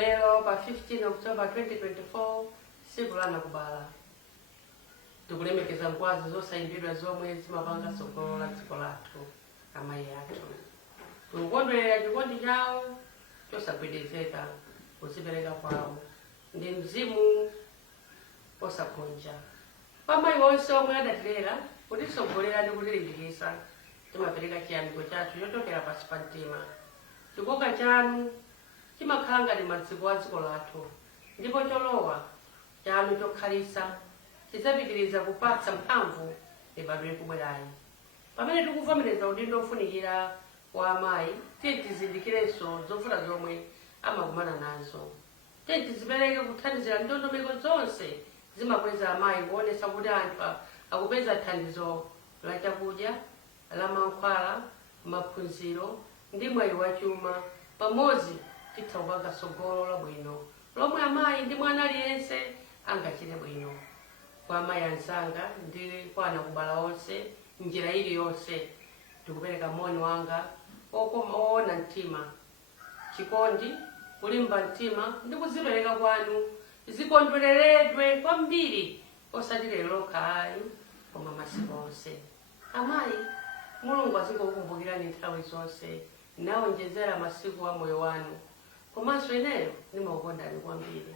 Lero pa 15 October 2024 tsiku la anakubala. Kulemekeza nkwazi zosayimbidwa zomwe zimapanga tsogolo la dziko lathu amayi athu. Tikukondwerera chikondi chawo chosagwedezeka kuzipereka kwawo ndi mzimu osagonja. Amayi onse omwe adatilera kutitsogolera ndi kutilimbikitsa timapereka chiyamiko chathu chochokera pansi pa mtima. Chikoka chanu chimakhala ngati maziko a dziko lathu ndipo cholowa chanu chokhalitsa chidzapitiriza kupatsa mphamvu mibado ikubwerayi. Pamene tikuvomereza udindo ofunikira wa amayi, tizizindikirenso zovuta zomwe amakumana nazo. Tizipereke kuthandizira ndondomeko zonse zimakweza amayi kuonetsa kuti anthu akupeza thandizo la chakudya, la mankhwala, maphunziro ndi mwayi wachuma pamodzi titha kupanga tsogolo labwino lomwe amayi ndi mwana aliyense angachite bwino. Kwa amayi anzanga ndi kwa anakubala onse njira iliyonse ndikupereka moni wanga oona mtima, chikondi, kulimba mtima ndi kuzipereka kwanu zikondwereredwe kwambiri osati lero lokhayi koma masiku onse. Amayi, Mulungu azikukumbukirani nthawi zonse nawonjezera masiku a moyo wanu, komanso ineyo ndimakukondani kwambiri.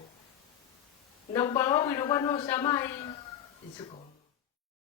Anakubala wabwino kwa nonse amayi, tsiku.